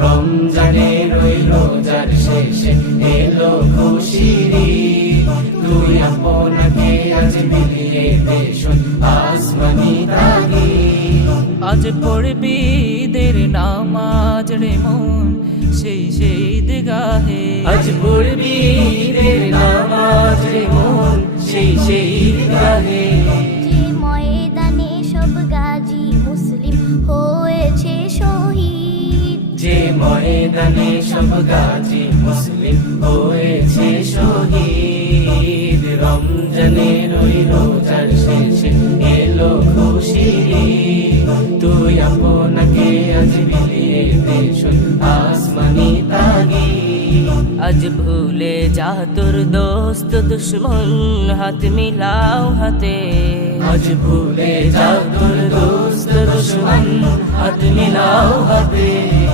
রমজানের ওই রোজার শেষে এলো খুশির ঈদ। তুই আপনাকে আজ বিলিয়ে দে শোন আসমানি তাগিদ। আজ পড়বি ঈদের নামাজ রে মন সেই ঈদগাহে। আজ পড়বি ঈদের নামাজ রে মন সেই ঈদগাহে। যে ময়দানে সব গাজী মুসলিম হয়েছে শহীদ। যে ময়দানে সব গাজী মুসলিম হয়েছে শহীদ। রমজানের ওই রোজার শেষে এলো খুশির ঈদ। তুই আপনাকে আজ বিলিয়ে দে শোন আসমানি তাগিদ। আজ ভুলে যা তোর দোস্ত দুশ্মন হাত মিলাও হাতে। আজ ভুলে যাও তোর দোস্ত দুশ্মন হাত মিলাও হাতে।